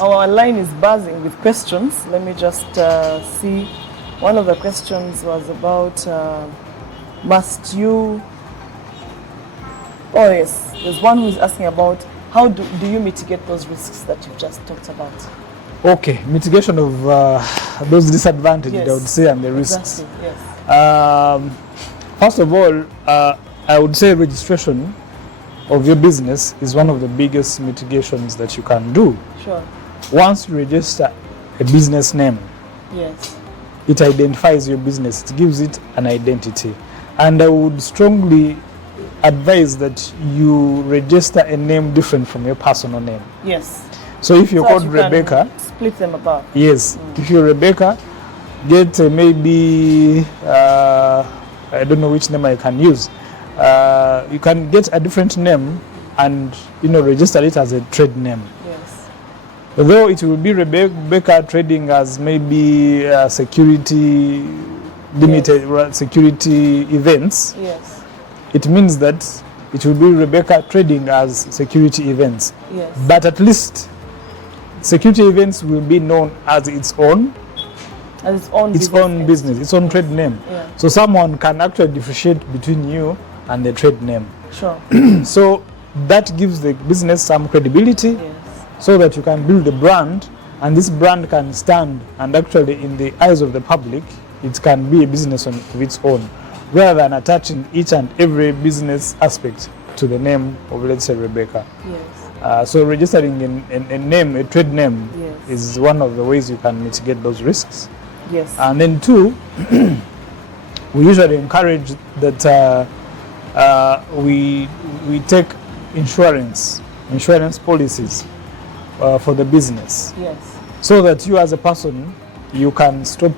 Our line is buzzing with questions. Let me just see. One of the questions was about must you... Oh yes, there's one who's asking about how do you mitigate those risks that you've just talked about? Okay, mitigation of those disadvantages, Yes, I would say, and the risks. Exactly, yes. First of all, I would say registration of your business is one of the biggest mitigations that you can do. Sure. Once you register a business name, Yes. it identifies your business, it gives it an identity. And I would strongly advise that you register a name different from your personal name. Yes. So if you're So called that you can Rebecca, split them apart. yes, if you're Rebecca, get maybe, I don't know which name I can use. You can get a different name and, register it as a trade name. Yes. Although it will be Rebecca trading as maybe security limited security events. Yes. It means that it will be Rebecca trading as security events. Yes. But at least security events will be known as its own business, its own trade name. Yeah. So someone can actually differentiate between you and the trade name. Sure. So that gives the business some credibility, Yes. so that you can build a brand, and this brand can stand, and actually in the eyes of the public it can be a business of its own, rather than attaching each and every business aspect to the name of, let's say, Rebecca. Yes. So registering a name, a trade name, Yes. is one of the ways you can mitigate those risks. Yes. And then two, we usually encourage that we take insurance policies for the business, Yes. so that you as a person, you can stop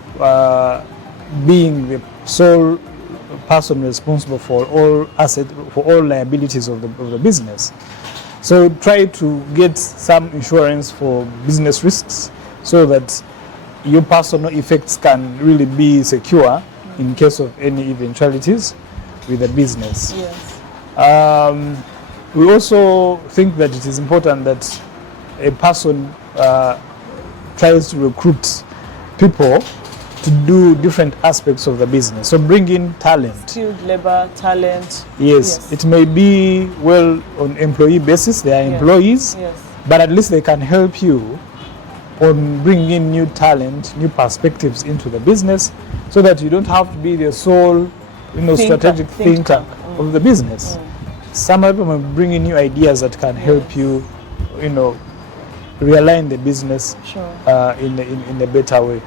being the sole person responsible for all assets, for all liabilities of the business. So try to get some insurance for business risks, so that your personal effects can really be secure in case of any eventualities with the business. Yes. We also think that it is important that a person tries to recruit people to do different aspects of the business. So bring in talent. Skilled labor, talent. Yes, it may be on employee basis, they are employees, Yes. but at least they can help you on bringing in new talent, new perspectives into the business, so that you don't have to be the sole, strategic thinker of the business. Some of them will bring in new ideas that can help you, realign the business Sure. in a better way.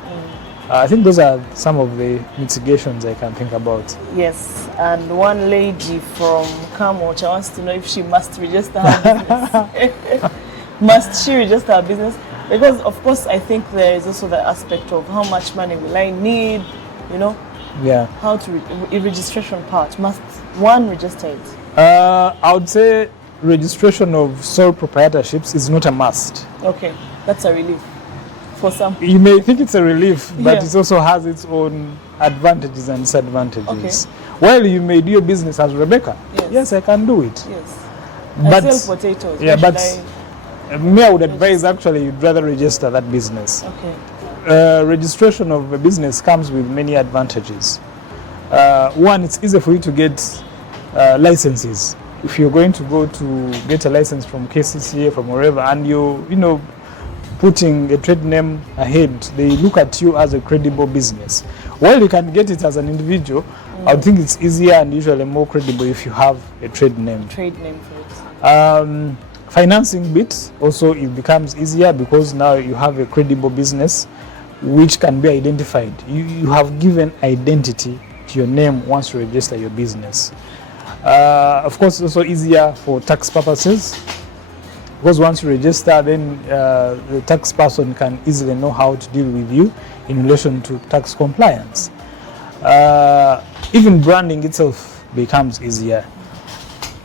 I think those are some of the mitigations I can think about. Yes, and one lady from Kamocha wants to know if she must register her business. Must she register her business? Because of course I think there is also the aspect of how much money will I need, Yeah. how to registration part. Must one register it? I would say registration of sole proprietorships is not a must. Okay, that's a relief for some. You may think it's a relief, but Yeah. it also has its own advantages and disadvantages. Okay. While you may do your business as Rebecca, Yes. I can do it. Yes. But I sell potatoes. yeah, Why but should me, I would advise actually you'd rather register that business. Okay. Registration of a business comes with many advantages. One, it's easier for you to get licenses. If you're going to go to get a license from KCCA, from wherever, and you putting a trade name ahead, they look at you as a credible business. While you can get it as an individual, I would think it's easier and usually more credible if you have a trade name. Trade name for it. Financing bit also, it becomes easier because now you have a credible business which can be identified. You have given identity to your name once you register your business. Of course, it's also easier for tax purposes, because once you register, then the tax person can easily know how to deal with you in relation to tax compliance. Even branding itself becomes easier.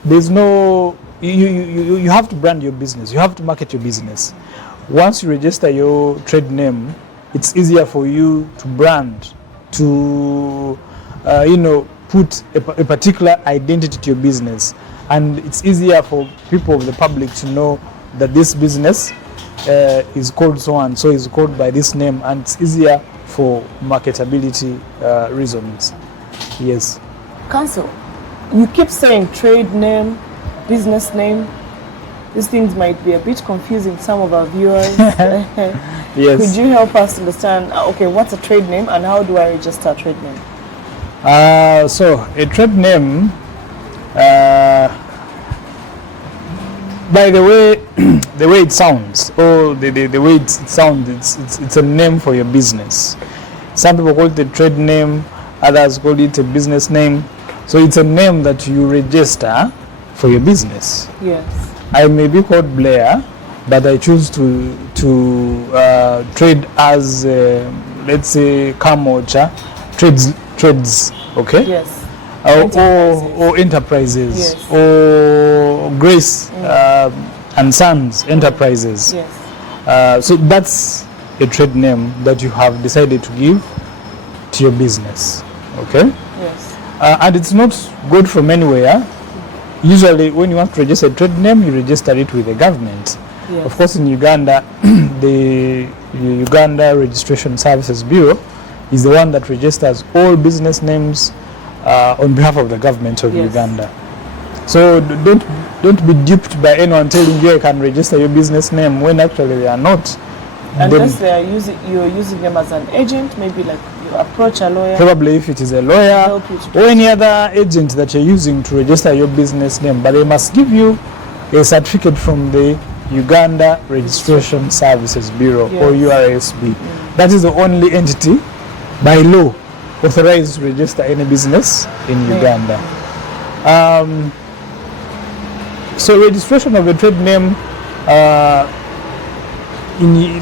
There's no, you have to brand your business, you have to market your business. Once you register your trade name, it's easier for you to brand, to put a particular identity to your business, and it's easier for people of the public to know that this business is called so and so is called by this name, and it's easier for marketability reasons. Yes. Counsel, you keep saying trade name, business name. These things might be a bit confusing to some of our viewers. Yes. Could you help us understand, okay, what's a trade name and how do I register a trade name? So a trade name, by the way, the way it sounds, or the way it sounds, it's a name for your business. Some people call it a trade name, others call it a business name. So it's a name that you register for your business. Yes. I may be called Blair, but I choose to trade as, let's say, Kamocha, trades, okay? Yes. Or enterprises, Yes. or Grace and Sons Enterprises. Yes. So that's a trade name that you have decided to give to your business, okay? Yes. And it's not good from anywhere. Usually when you want to register a trade name, you register it with the government. Yes. Of course, in Uganda, the Uganda Registration Services Bureau is the one that registers all business names on behalf of the government of Yes. Uganda. So don't be duped by anyone telling you I can register your business name when actually they are not. Unless you're using them as an agent, maybe like you approach a lawyer. Probably if it is a lawyer Help you to or any other agent that you're using to register your business name, but they must give you a certificate from the Uganda Registration Services Bureau, or URSB. That is the only entity by law authorized to register any business in Uganda. So registration of a trade name,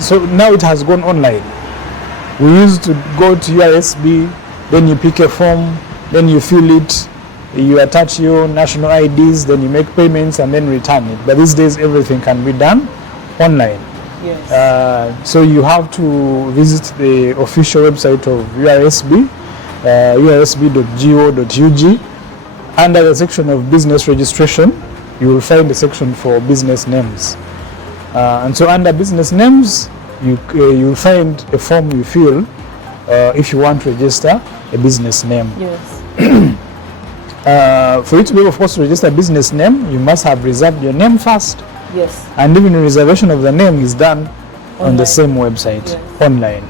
so now it has gone online. We used to go to URSB, then you pick a form, then you fill it, you attach your national IDs, then you make payments and then return it. But these days everything can be done online. Yes. So you have to visit the official website of URSB, ursb.go.ug. Under the section of business registration, you will find a section for business names. And so under business names, you'll find a form you fill if you want to register a business name. Yes. For you to be able, of course, to register a business name, you must have reserved your name first. Yes. And even reservation of the name is done on the Online. same website, Yes. online.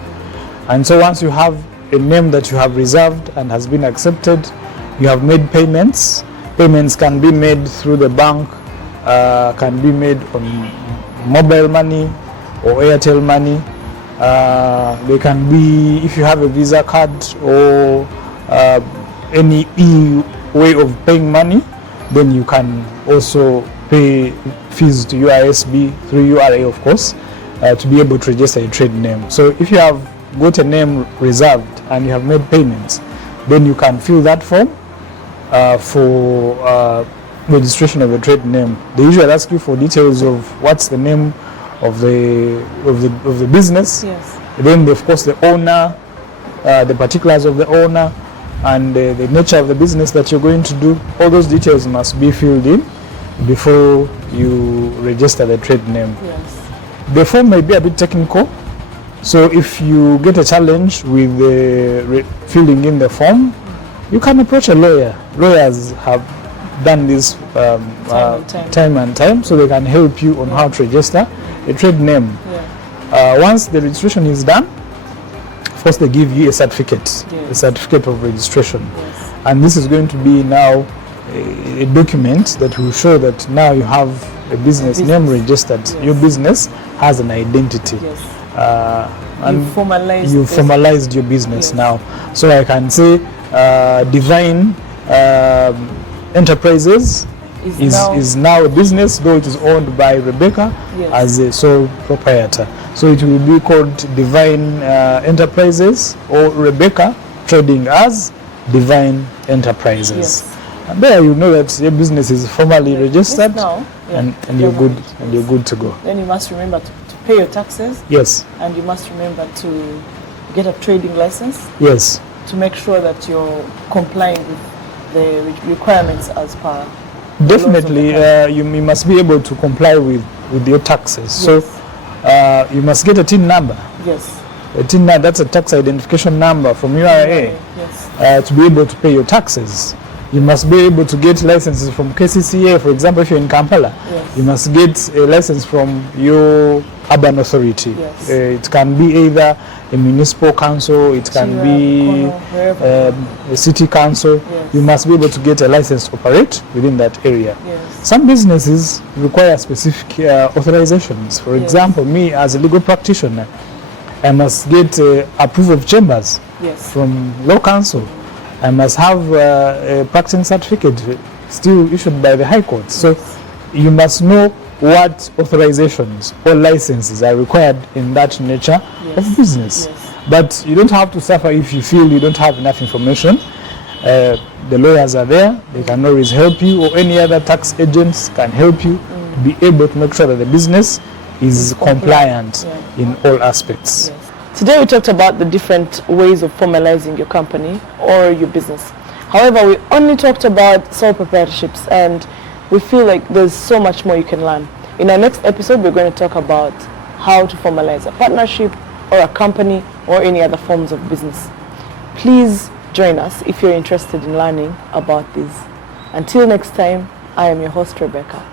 And so once you have a name that you have reserved and has been accepted, you have made payments. Payments can be made through the bank, can be made on mobile money or Airtel money. They can be, if you have a Visa card or any way of paying money, then you can also pay fees to URSB through URA, of course, to be able to register a trade name. So if you have got a name reserved and you have made payments, then you can fill that form for registration of a trade name. They usually ask you for details of what's the name of the business. Yes. Then of course the owner, the particulars of the owner, and the nature of the business that you're going to do. All those details must be filled in before you register the trade name. Yes. The form may be a bit technical, so if you get a challenge with filling in the form, you can approach a lawyer. Lawyers have done this time and time, so they can help you on how to register a trade name. Yeah. Once the registration is done, of course they give you a certificate, a certificate of registration. Yes. And this is going to be now a document that will show that now you have a business name registered. Yes. Your business has an identity. Yes. And You've formalized your business Yes. now. So I can say Divine Enterprises is now a business, though it is owned by Rebecca as a sole proprietor. So it will be called Divine Enterprises or Rebecca Trading as Divine Enterprises. Yes. And there you know that your business is formally registered, now, and you're good to go. Then you must remember to pay your taxes. Yes. And you must remember to get a trading license. Yes. To make sure that you're complying with the requirements as per. Definitely, you must be able to comply with your taxes. Yes. So you must get a TIN number. Yes. A TIN number, that's a tax identification number from URA, Yes. to be able to pay your taxes. You must be able to get licenses from KCCA, for example, if you're in Kampala. Yes. You must get a license from your urban authority. Yes. It can be either a municipal council, it can be a city council. Yes. You must be able to get a license to operate within that area. Yes. Some businesses require specific authorizations. For example, me as a legal practitioner, I must get approval of chambers Yes. from law council. I must have a practicing certificate still issued by the High Court. So you must know what authorizations or licenses are required in that nature of business. Yes. But you don't have to suffer if you feel you don't have enough information. The lawyers are there, they can always help you, or any other tax agents can help you be able to make sure that the business is compliant in all aspects. Yes. Today we talked about the different ways of formalizing your company or your business. However, we only talked about sole proprietorships, and we feel like there's so much more you can learn. In our next episode, we're going to talk about how to formalize a partnership or a company or any other forms of business. Please join us if you're interested in learning about these. Until next time, I am your host, Rebecca.